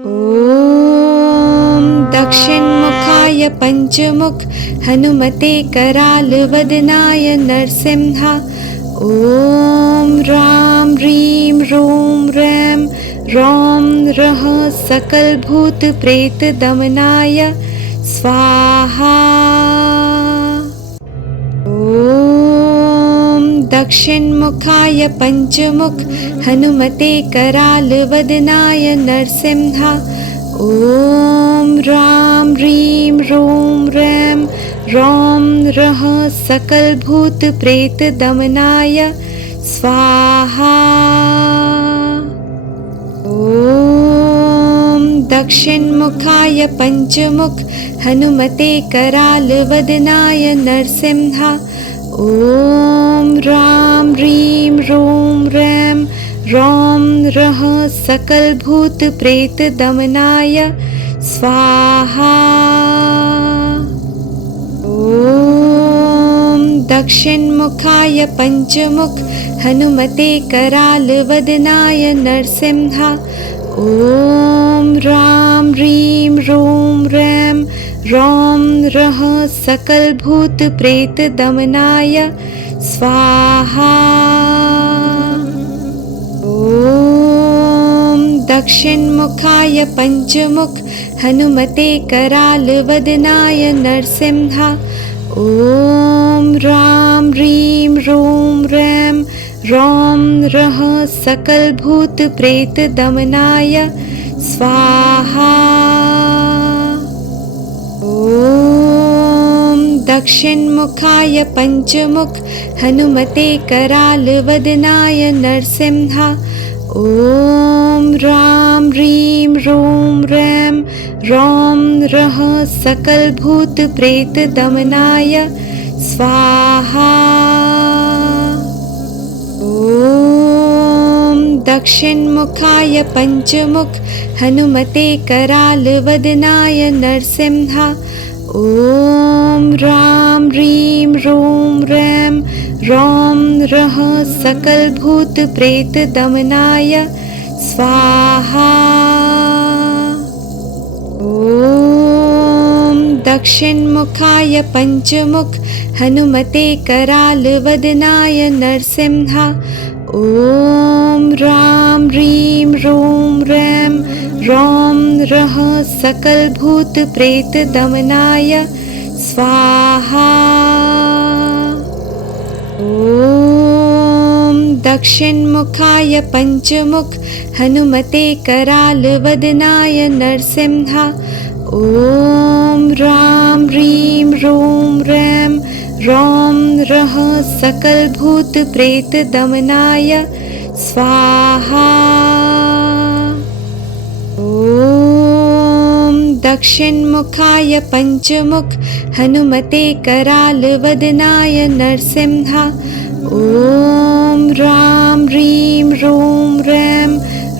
ॐ दक्षिणमुखाय पञ्चमुख हनुमते करालवदनाय नरसिंह। ॐ ह्रां ह्रीं ह्रूं ह्रैं रौं रः सकलभूतप्रेतदमनाय स्वाहा। ॐ दक्षिणमुखाय पञ्चमुख हनुमते करालवदनाय नरसिंह। ॐ ह्रां ह्रीं ह्रूं ह्रैं रौं रः सकलभूतप्रेतदमनाय स्वाहा। ॐ दक्षिणमुखाय पञ्चमुख हनुमते करालवदनाय नरसिंह। ॐ ह्रां ह्रीं ह्रूं ह्रैं रौं रः सकलभूतप्रेतदमनाय स्वाहा। ॐ दक्षिणमुखाय पञ्चमुख हनुमते करालवदनाय नरसिंह। ॐ ह्रां ह्रीं ह्रूं ह्रैं रौं रः सकलभूतप्रेतदमनाय स्वाहा। ॐ दक्षिणमुखाय पञ्चमुख हनुमते करालवदनाय नरसिंह। ॐ ह्रां ह्रीं ह्रूं ह्रैं रौं रः सकलभूतप्रेतदमनाय स्वाहा। ॐ दक्षिणमुखाय पञ्चमुख हनुमते करालवदनाय नरसिंह। ॐ ह्रां ह्रीं ह्रूं ह्रैं रौं रः सकलभूतप्रेतदमनाय स्वाहा। ॐ दक्षिणमुखाय पञ्चमुख हनुमते करालवदनाय नरसिंह। ॐ ह्रां ह्रीं ह्रूं ह्रैं रौं रः सकलभूतप्रेतदमनाय स्वाहा। ॐ दक्षिणमुखाय पञ्चमुख हनुमते करालवदनाय नरसिंह। ॐ ह्रां ह्रीं ह्रूं ह्रैं रौं रः सकलभूतप्रेतदमनाय स्वाहा। ॐ दक्षिणमुखाय पञ्चमुख हनुमते करालवदनाय नरसिंह। ॐ ह्रां ह्रीं ह्रूं ह्रैं रौं रः सकलभूतप्रेतदमनाय स्वाहा। ॐ दक्षिणमुखाय पञ्चमुख हनुमते करालवदनाय नरसिंह। ॐ ह्रां ह्रीं ह्रूं ह्रैं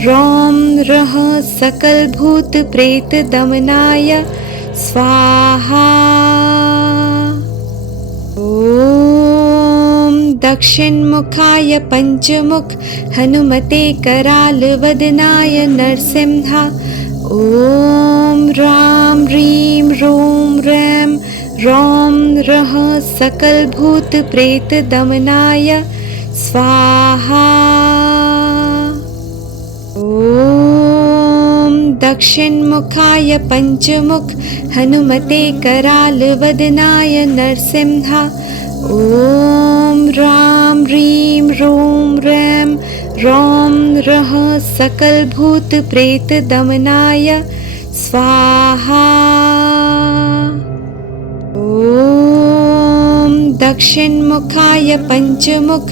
रौं रः सकलभूतप्रेतदमनाय स्वाहा। ॐ दक्षिणमुखाय पञ्चमुख हनुमते करालवदनाय नरसिंह। ॐ ह्रां ह्रीं ह्रूं ह्रैं रौं रः सकलभूतप्रेतदमनाय स्वाहा। ॐ दक्षिणमुखाय पञ्चमुख हनुमते करालवदनाय नरसिंह। ॐ ह्रां ह्रीं ह्रूं ह्रैं रौं रः सकलभूतप्रेतदमनाय स्वाहा। ॐ दक्षिणमुखाय पञ्चमुख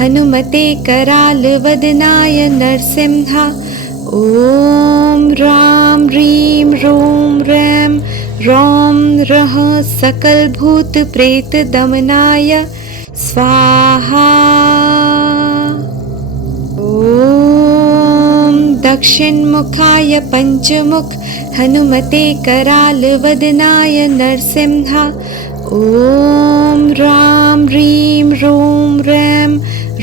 हनुमते करालवदनाय नरसिंह। ॐ ह्रां ह्रीं ह्रूं ह्रैं रौं रः सकलभूतप्रेतदमनाय स्वाहा। ॐ दक्षिणमुखाय पञ्चमुख हनुमते करालवदनाय नरसिंह। ॐ ह्रां ह्रीं ह्रूं ह्रैं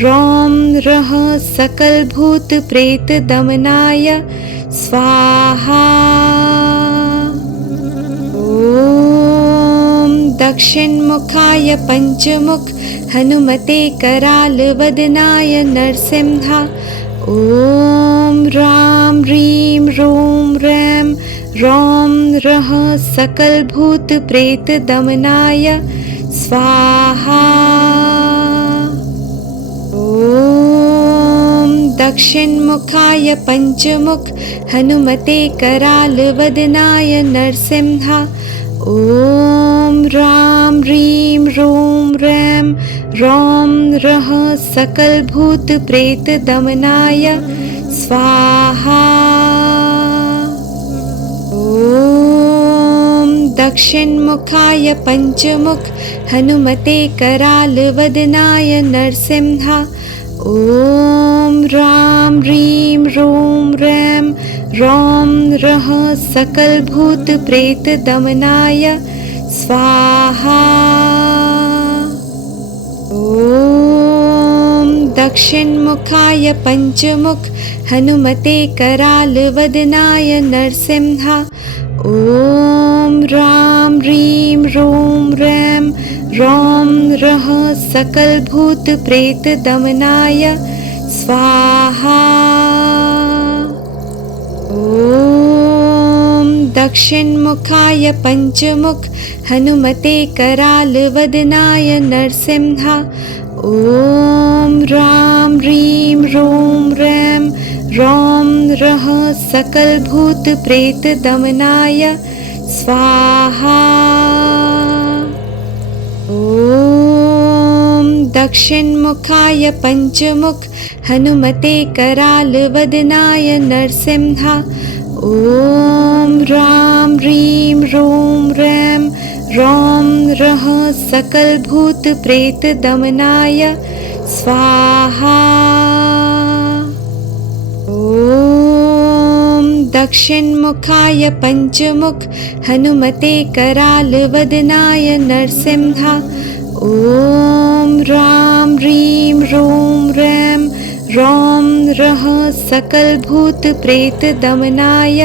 रौं रः सकलभूतप्रेतदमनाय स्वाहा। ॐ दक्षिणमुखाय पञ्चमुख हनुमते करालवदनाय नरसिंहा। ॐ रां ह्रीं रों रैं रौं रः सकलभूतप्रेतदमनाय स्वाहा। ॐ दक्षिणमुखाय पञ्चमुख हनुमते करालवदनाय नरसिंहा। ॐ रां ह्रीं रों रैं रौं रः सकलभूतप्रेतदमनाय स्वाहा। ॐ दक्षिणमुखाय पञ्चमुख हनुमते करालवदनाय नरसिंहा। ॐ रां ह्रीं रों रैं रौं रः सकलभूतप्रेतदमनाय स्वाहा। ॐ दक्षिणमुखाय पञ्चमुख हनुमते करालवदनाय नरसिंहा। ॐ रां ह्रीं रों रैं रौं रः सकलभूतप्रेतदमनाय स्वाहा। ॐ दक्षिणमुखाय पञ्चमुख हनुमते करालवदनाय नरसिंहा। ॐ रां ह्रीं रों रैं रौं रः सकलभूतप्रेतदमनाय स्वाहा। ॐ दक्षिणमुखाय पञ्चमुख हनुमते करालवदनाय नरसिंहा। ॐ रां ह्रीं रों रैं रौं रः सकलभूतप्रेतदमनाय स्वाहा। ॐ दक्षिणमुखाय पञ्चमुख हनुमते करालवदनाय नरसिंहा। ॐ रां ह्रीं रों रैं रौं रः सकलभूतप्रेतदमनाय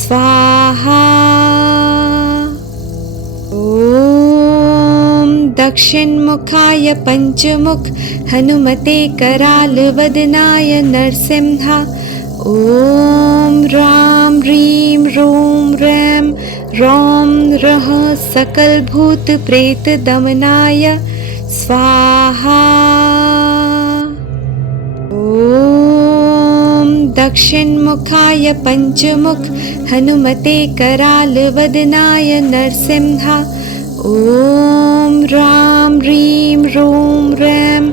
स्वाहा। ॐ दक्षिणमुखाय पञ्चमुख हनुमते करालवदनाय नरसिंहा। ॐ रां ह्रीं रों रैं रौं रः सकलभूतप्रेतदमनाय स्वाहा। ॐ दक्षिणमुखाय पञ्चमुख हनुमते करालवदनाय नरसिंहा। ॐ रां ह्रीं रों रैं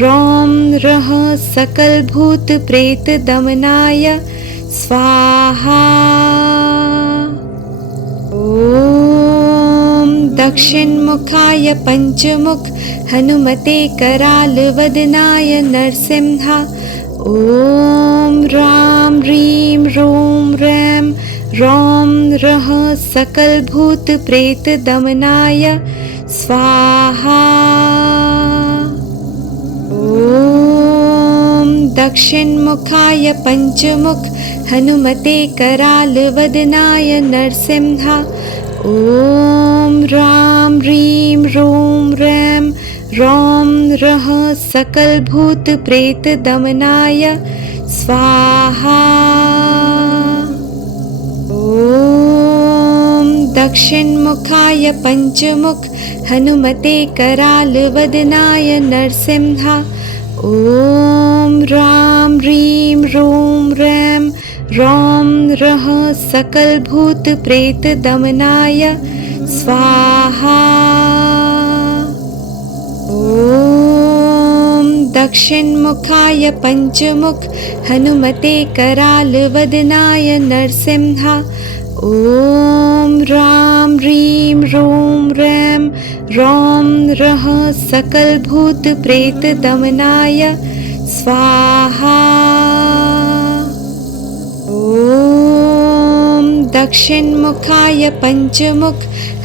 रौं रः सकलभूतप्रेतदमनाय स्वाहा। ॐ दक्षिणमुखाय पञ्चमुख हनुमते करालवदनाय नरसिंहा। ॐ रां ह्रीं रों रैं रौं रः सकलभूतप्रेतदमनाय स्वाहा। ॐ दक्षिणमुखाय पञ्चमुख हनुमते करालवदनाय नरसिंहा। ॐ रां ह्रीं रों रैं रौं रः सकलभूतप्रेतदमनाय स्वाहा। ॐ दक्षिणमुखाय पञ्चमुख हनुमते करालवदनाय नरसिंहा। ॐ रां ह्रीं रों रैं रौं रः सकलभूतप्रेतदमनाय स्वाहा। ॐ दक्षिणमुखाय पञ्चमुख हनुमते करालवदनाय नरसिंहा। ॐ रां ह्रीं रों रैं रौं रः सकलभूतप्रेतदमनाय स्वाहा। ॐ दक्षिणमुखाय पञ्चमुख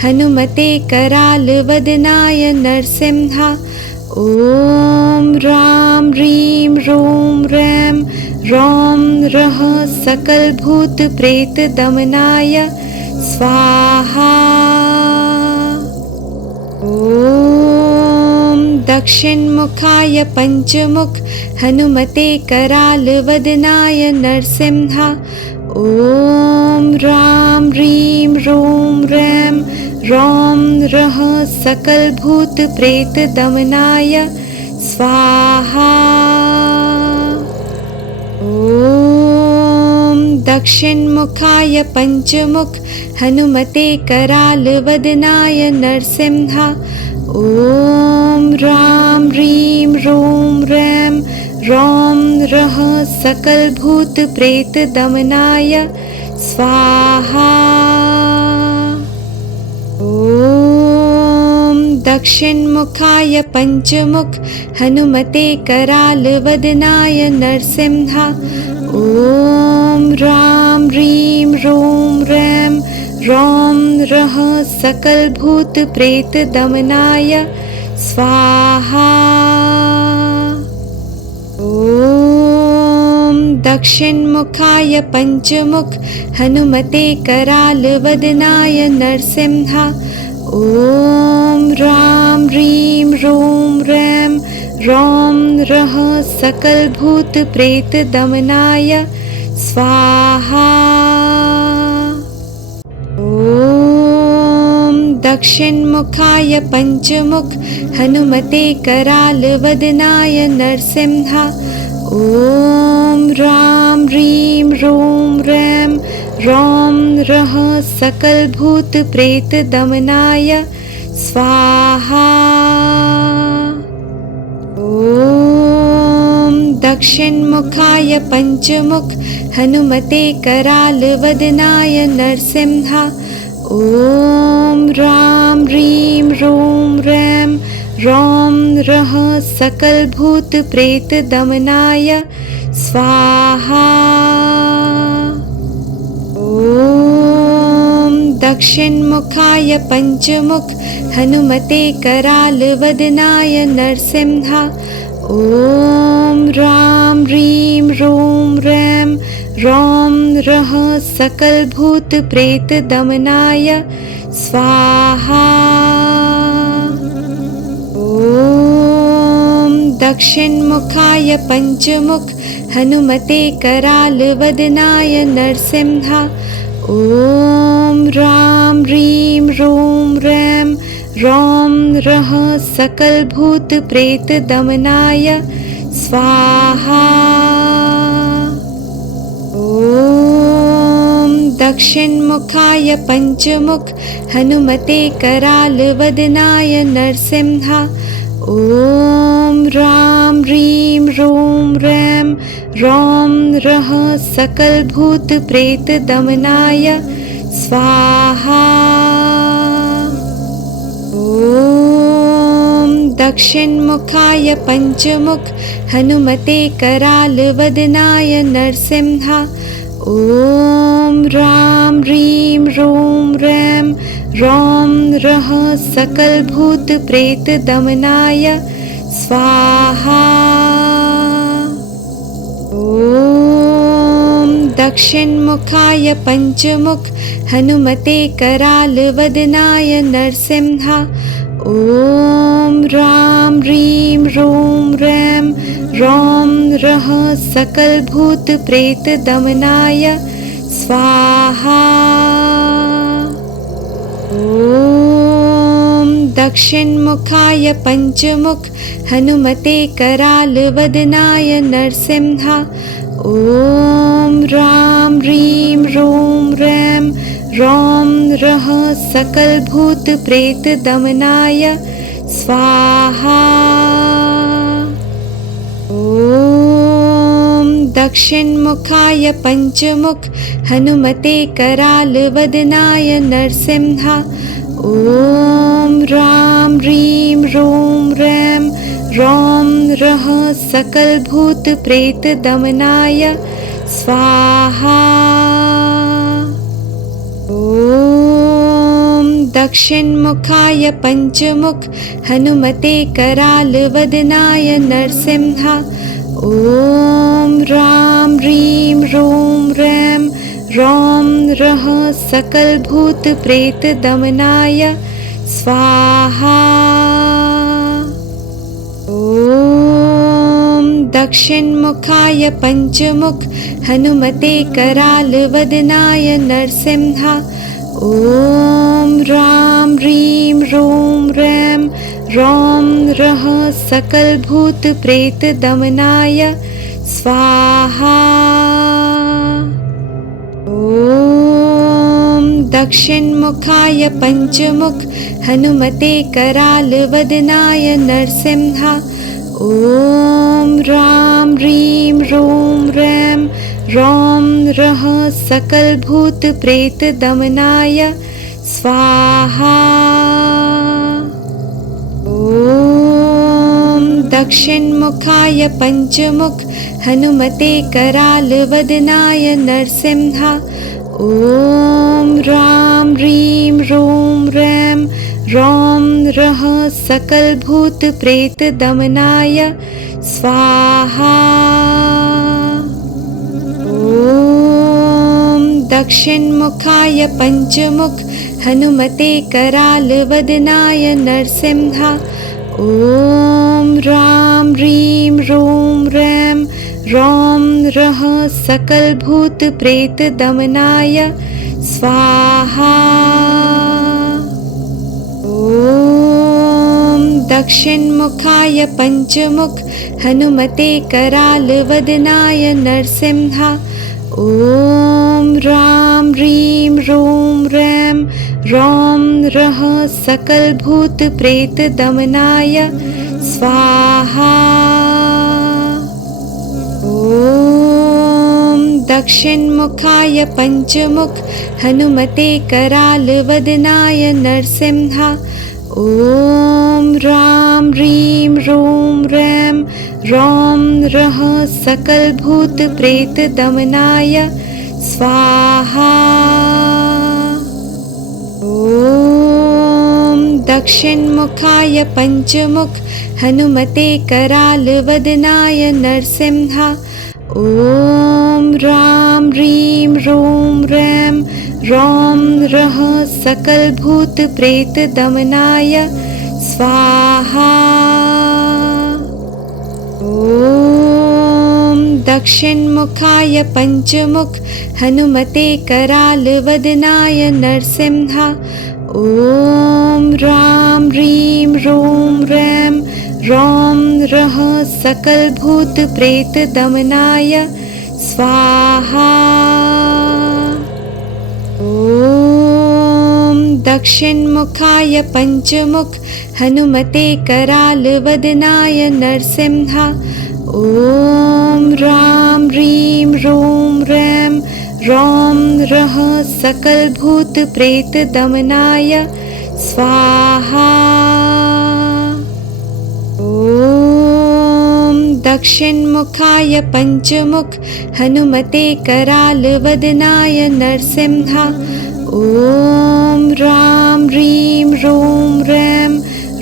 हनुमते करालवदनाय नरसिंहा। ॐ रां ह्रीं रों रैं रौं रः सकलभूतप्रेतदमनाय स्वाहा। ॐ दक्षिणमुखाय पञ्चमुख हनुमते करालवदनाय नरसिंह। ॐ रां ह्रीं रों रैं रौं रः सकलभूतप्रेतदमनाय स्वाहा। ॐ दक्षिणमुखाय पञ्चमुख हनुमते करालवदनाय नरसिंह। ॐ रां ह्रीं रों रैं रौं रः सकलभूतप्रेतदमनाय स्वाहा। ॐ दक्षिणमुखाय पञ्चमुख हनुमते करालवदनाय नरसिंह। ॐ रां ह्रीं रों रैं रौं रः सकलभूतप्रेतदमनाय स्वाहा। ॐ दक्षिणमुखाय पञ्चमुख हनुमते करालवदनाय नरसिंह। ॐ रां ह्रीं रों रैं रौं रः सकलभूतप्रेतदमनाय स्वाहा। ॐ दक्षिणमुखाय पञ्चमुख हनुमते करालवदनाय नरसिंह। ॐ रां ह्रीं रों रैं रौं रः सकलभूतप्रेतदमनाय स्वाहा। ॐ दक्षिणमुखाय पञ्चमुख हनुमते करालवदनाय नरसिंह। ॐ रां ह्रीं रों रैं रौं रः सकलभूतप्रेतदमनाय स्वाहा। ॐ दक्षिणमुखाय पञ्चमुख हनुमते करालवदनाय नरसिंह। ॐ रां ह्रीं रों रैं रौं रः सकलभूतप्रेतदमनाय स्वाहा। ॐ दक्षिणमुखाय पञ्चमुख हनुमते करालवदनाय नरसिंह। ॐ रां ह्रीं रों रैं रौं रः सकलभूतप्रेतदमनाय स्वाहा। ॐ दक्षिणमुखाय पञ्चमुख हनुमते करालवदनाय नरसिंह। ॐ रां ह्रीं रों रैं रौं रः सकलभूतप्रेतदमनाय स्वाहा। ॐ दक्षिणमुखाय पञ्चमुख हनुमते करालवदनाय नरसिंह। ॐ रां ह्रीं रों रैं रौं रः सकलभूतप्रेतदमनाय स्वाहा। ॐ दक्षिणमुखाय पञ्चमुख हनुमते करालवदनाय नरसिंह। ॐ रां ह्रीं रों रैं रौं रः सकलभूतप्रेतदमनाय स्वाहा। ॐ दक्षिणमुखाय पञ्चमुख हनुमते करालवदनाय नरसिंह। ॐ रां ह्रीं रों रैं रौं रः सकलभूतप्रेतदमनाय स्वाहा। ॐ दक्षिणमुखाय पञ्चमुख हनुमते करालवदनाय नरसिंह। ॐ रां ह्रीं रों रैं रौं रः सकलभूतप्रेतदमनाय स्वाहा। ॐ दक्षिणमुखाय पञ्चमुख हनुमते करालवदनाय नरसिंह। ॐ रां ह्रीं ह्रूं रैं रौं रः सकलभूतप्रेतदमनाय स्वाहा। ॐ दक्षिणमुखाय पञ्चमुख हनुमते करालवदनाय नरसिंहा। ॐ रां ह्रीं ह्रूं रैं रौं रः सकलभूतप्रेतदमनाय स्वाहा। ॐ दक्षिणमुखाय पञ्चमुख हनुमते करालवदनाय नरसिंहा। ॐ रां ह्रीं ह्रूं रैं रौं रः सकलभूतप्रेतदमनाय स्वाहा। ॐ दक्षिणमुखाय पञ्चमुख हनुमते करालवदनाय नरसिंहा। ॐ रां ह्रीं ह्रूं रैं रौं रः सकलभूतप्रेतदमनाय स्वाहा। ॐ दक्षिणमुखाय पञ्चमुख हनुमते करालवदनाय नरसिंहा। ॐ रां ह्रीं ह्रूं रैं रौं रः सकलभूतप्रेतदमनाय स्वाहा। ॐ दक्षिणमुखाय पञ्चमुख हनुमते करालवदनाय नरसिंहा। ॐ रां ह्रीं ह्रूं रैं रौं रः सकलभूतप्रेतदमनाय स्वाहा। ॐ दक्षिणमुखाय पञ्चमुख हनुमते करालवदनाय नरसिंहा। ॐ रां ह्रीं ह्रूं रैं रौं रः सकलभूतप्रेतदमनाय स्वाहा। ॐ दक्षिणमुखाय पञ्चमुख हनुमते करालवदनाय नरसिंहा। ॐ रां ह्रीं ह्रूं रैं रौं रः सकलभूतप्रेतदमनाय स्वाहा। ॐ दक्षिणमुखाय पञ्चमुख हनुमते करालवदनाय नरसिंहा। ॐ रां ह्रीं ह्रूं रैं रौं रः सकलभूतप्रेतदमनाय स्वाहा। ॐ दक्षिणमुखाय पञ्चमुख हनुमते करालवदनाय नरसिंहा। ॐ रां ह्रीं ह्रूं रैं रौं रः सकलभूतप्रेतदमनाय स्वाहा। ॐ दक्षिणमुखाय पञ्चमुख हनुमते करालवदनाय नरसिंहा। ॐ रां ह्रीं ह्रूं रैं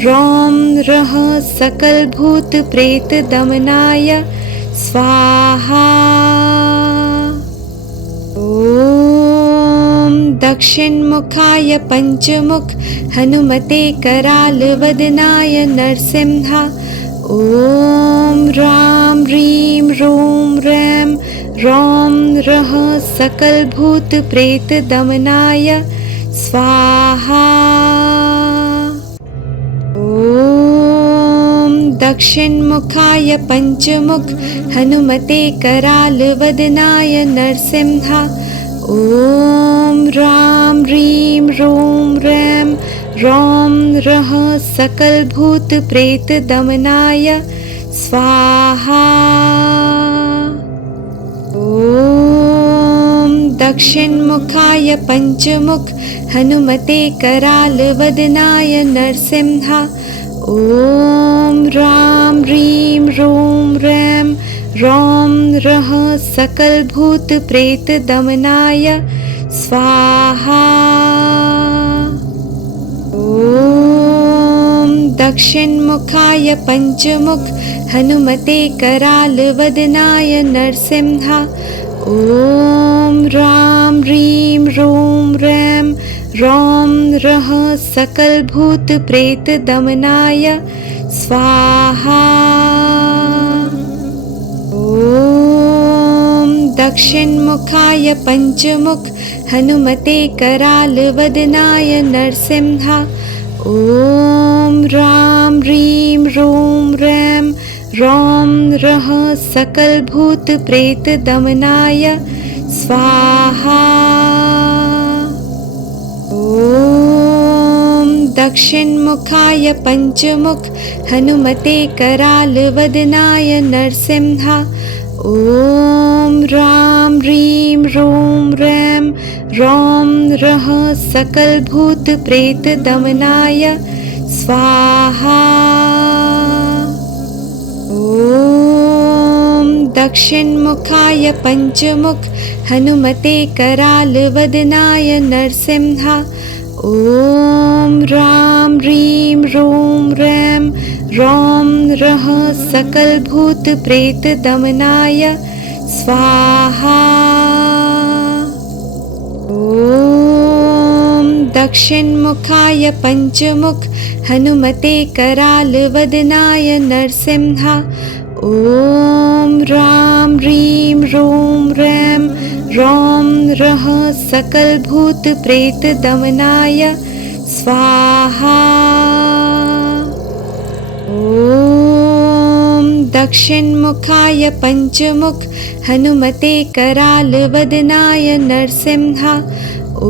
रौं रः सकलभूतप्रेतदमनाय स्वाहा। ॐ दक्षिणमुखाय पञ्चमुख हनुमते करालवदनाय नरसिंहा। ॐ रां ह्रीं ह्रूं रैं रौं रः सकलभूतप्रेतदमनाय स्वाहा। ॐ दक्षिणमुखाय पञ्चमुख हनुमते करालवदनाय नरसिंहा। ॐ रां ह्रीं ह्रूं रैं रौं रः सकलभूतप्रेतदमनाय स्वाहा। ॐ दक्षिणमुखाय पञ्चमुख हनुमते करालवदनाय नरसिंहा। ॐ रां ह्रीं ह्रूं रैं रौं रः सकलभूतप्रेतदमनाय स्वाहा। ॐ दक्षिणमुखाय पञ्चमुख हनुमते करालवदनाय नरसिंहा। ॐ रां ह्रीं रूं रैं रौं रः सकलभूतप्रेतदमनाय स्वाहा। ॐ दक्षिणमुखाय पञ्चमुख हनुमते करालवदनाय नरसिंहा। ॐ रां ह्रीं रूं रैं रौं रः सकलभूतप्रेतदमनाय स्वाहा। ॐ दक्षिणमुखाय पञ्चमुख हनुमते करालवदनाय नरसिंहा। ॐ रां ह्रीं रूं रैं रौं रः सकलभूतप्रेतदमनाय स्वाहा। ॐ दक्षिणमुखाय पञ्चमुख हनुमते करालवदनाय नरसिंहा। ॐ रां ह्रीं रूं रैं रौं रः सकलभूतप्रेतदमनाय स्वाहा। ॐ दक्षिणमुखाय पञ्चमुख हनुमते करालवदनाय नरसिंहा। ॐ रां ह्रीं रूं रैं रौं रः सकलभूतप्रेतदमनाय स्वाहा। ॐ दक्षिणमुखाय पञ्चमुख हनुमते करालवदनाय नरसिंहा। ॐ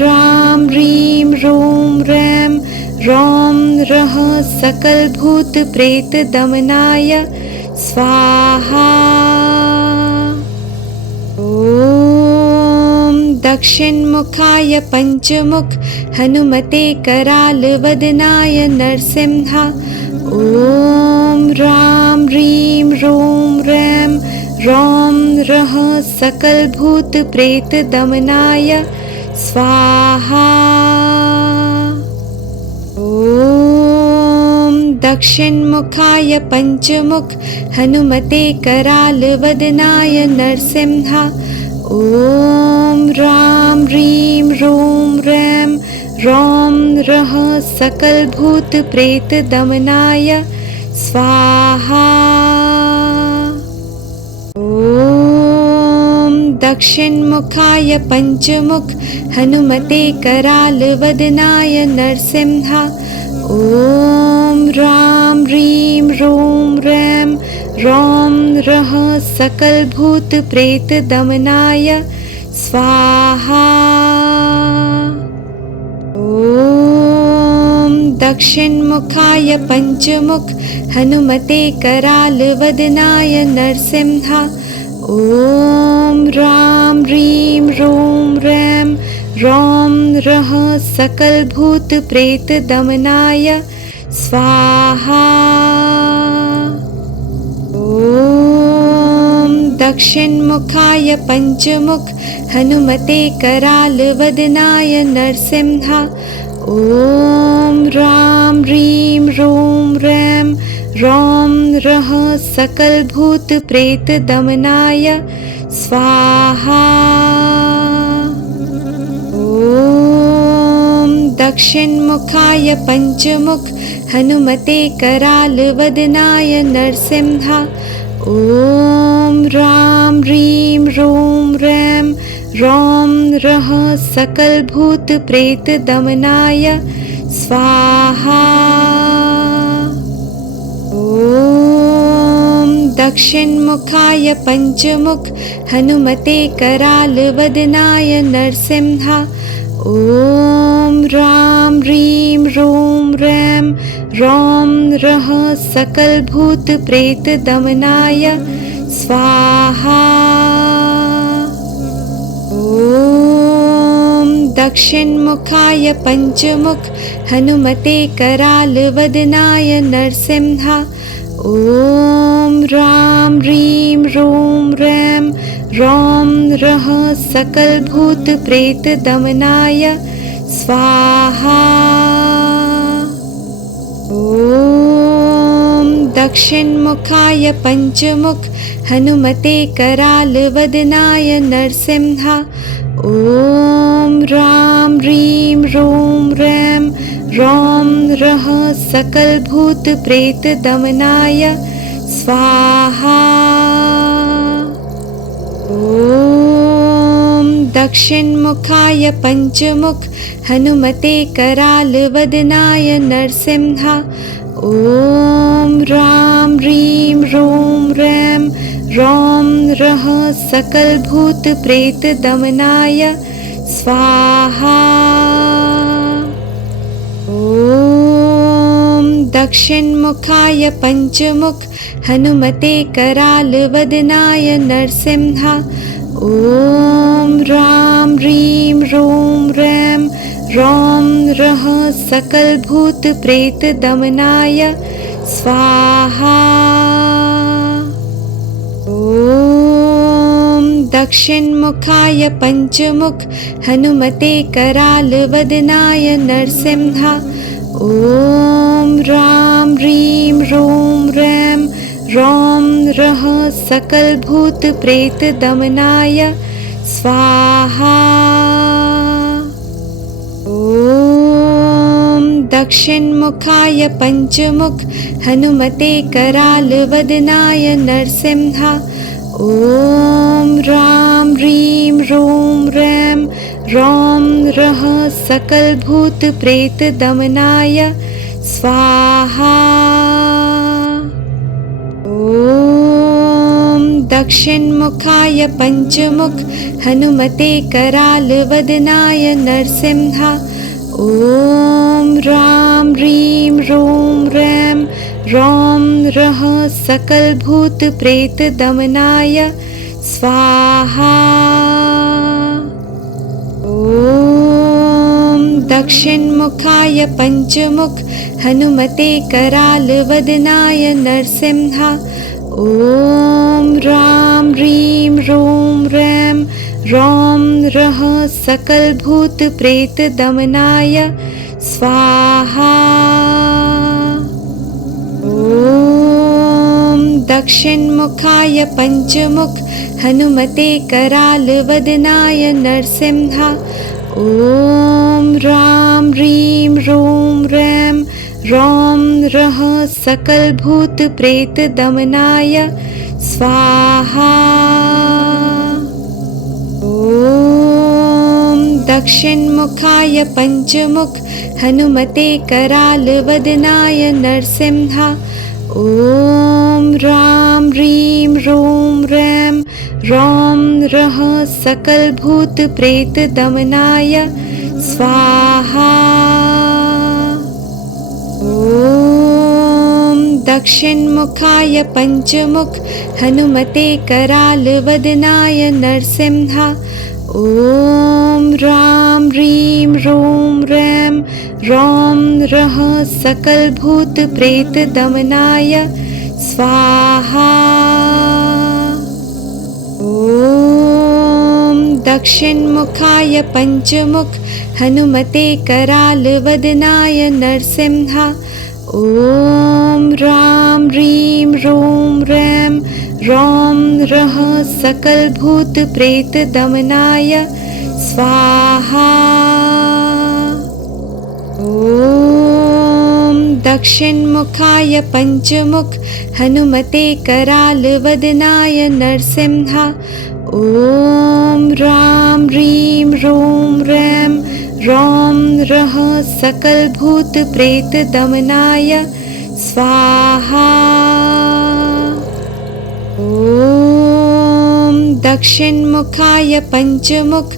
रां ह्रीं रूं रैं रौं रः सकलभूतप्रेतदमनाय स्वाहा। ॐ दक्षिणमुखाय पञ्चमुख हनुमते करालवदनाय नरसिंहा। ॐ रां ह्रीं रूं रैं रौं रः सकलभूतप्रेतदमनाय स्वाहा। ॐ दक्षिणमुखाय पञ्चमुख हनुमते करालवदनाय नरसिंहा। ॐ रां ह्रीं रूं रैं रौं रः सकलभूतप्रेतदमनाय स्वाहा। ॐ दक्षिणमुखाय पञ्चमुख हनुमते करालवदनाय नरसिंहा। ॐ रां ह्रीं रूं रैं रौं रः सकलभूतप्रेतदमनाय स्वाहा। ॐ दक्षिणमुखाय पञ्चमुख हनुमते करालवदनाय नरसिंहा। ॐ रां ह्रीं रूं रैं रौं रः सकलभूतप्रेतदमनाय स्वाहा। ॐ दक्षिणमुखाय पञ्चमुख हनुमते करालवदनाय नरसिंहा। ॐ रां ह्रीं रूं रैं रौं रः सकलभूतप्रेतदमनाय स्वाहा। ॐ दक्षिणमुखाय पञ्चमुख हनुमते करालवदनाय नरसिंहा। ॐ रां ह्रीं रूं रैं रौं रः सकलभूतप्रेतदमनाय स्वाहा। ॐ दक्षिणमुखाय पञ्चमुख हनुमते करालवदनाय नरसिंहा। ॐ रां ह्रीं रूं रैं रौं रः सकलभूतप्रेतदमनाय स्वाहा। ॐ दक्षिणमुखाय पञ्चमुख हनुमते करालवदनाय नरसिंहा। ॐ रां ह्रीं रूं रैं रौं रः सकलभूतप्रेतदमनाय स्वाहा। ॐ दक्षिणमुखाय पञ्चमुख हनुमते करालवदनाय नरसिंह। ॐ रां ह्रीं ह्रूं रैं रौं रः सकलभूतप्रेतदमनाय स्वाहा। ॐ दक्षिणमुखाय पञ्चमुख हनुमते करालवदनाय नरसिंह। ॐ रां ह्रीं ह्रूं रैं रौं रः सकलभूतप्रेतदमनाय स्वाहा। ॐ दक्षिणमुखाय पञ्चमुख हनुमते करालवदनाय नरसिंह। ॐ रां ह्रीं ह्रूं रैं रौं रः सकलभूतप्रेतदमनाय स्वाहा। ॐ दक्षिणमुखाय पञ्चमुख हनुमते करालवदनाय नरसिंह। ॐ रां ह्रीं ह्रूं रैं रौं रः सकलभूतप्रेतदमनाय स्वाहा। ॐ दक्षिणमुखाय पञ्चमुख हनुमते करालवदनाय नरसिंह। ॐ रां ह्रीं ह्रूं रैं रौं रः सकलभूतप्रेतदमनाय स्वाहा। ॐ दक्षिणमुखाय पञ्चमुख हनुमते करालवदनाय नरसिंह। ॐ रां ह्रीं ह्रूं रैं रौं रः सकलभूतप्रेतदमनाय स्वाहा। ॐ दक्षिणमुखाय पञ्चमुख हनुमते करालवदनाय नरसिंह। ॐ रां ह्रीं ह्रूं रैं रौं रः सकलभूतप्रेतदमनाय स्वाहा। ॐ दक्षिणमुखाय पञ्चमुख हनुमते करालवदनाय नरसिंह। ॐ रां ह्रीं ह्रूं रैं रौं रः सकलभूतप्रेतदमनाय स्वाहा। ॐ दक्षिणमुखाय पञ्चमुख हनुमते करालवदनाय नरसिंह। ॐ रां ह्रीं ह्रूं रैं रौं रः सकलभूतप्रेतदमनाय स्वाहा। ॐ दक्षिणमुखाय पञ्चमुख हनुमते करालवदनाय नरसिंह। ॐ रां ह्रीं ह्रूं रैं रौं रः सकलभूतप्रेतदमनाय स्वाहा। ॐ दक्षिणमुखाय पञ्चमुख हनुमते करालवदनाय नरसिंह। ॐ रां ह्रीं ह्रूं रैं रौं रः सकलभूतप्रेतदमनाय स्वाहा। ॐ दक्षिणमुखाय पञ्चमुख हनुमते करालवदनाय नरसिंह। ॐ रां ह्रीं ह्रूं रैं रौं रः सकलभूतप्रेतदमनाय स्वाहा। ॐ दक्षिणमुखाय पञ्चमुख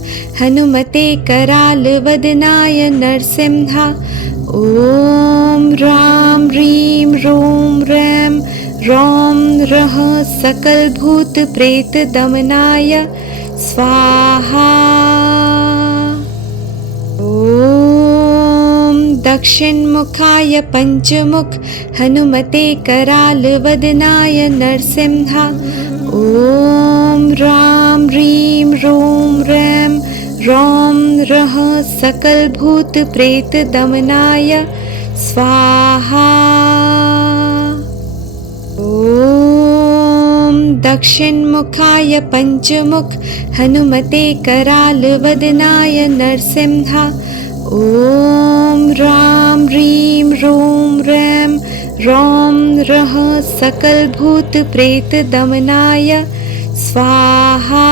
हनुमते करालवदनाय नरसिंह। ॐ रां ह्रीं ह्रूं रैं रौं रः सकलभूतप्रेतदमनाय स्वाहा। ॐ दक्षिणमुखाय पञ्चमुख हनुमते करालवदनाय नरसिंह। ॐ रां ह्रीं ह्रूं रैं रौं रः सकलभूतप्रेतदमनाय स्वाहा। ॐ दक्षिणमुखाय पञ्चमुख हनुमते करालवदनाय नरसिंह। ॐ ह्रां ह्रीं ह्रूं ह्रैं रौं रः सकलभूतप्रेतदमनाय स्वाहा।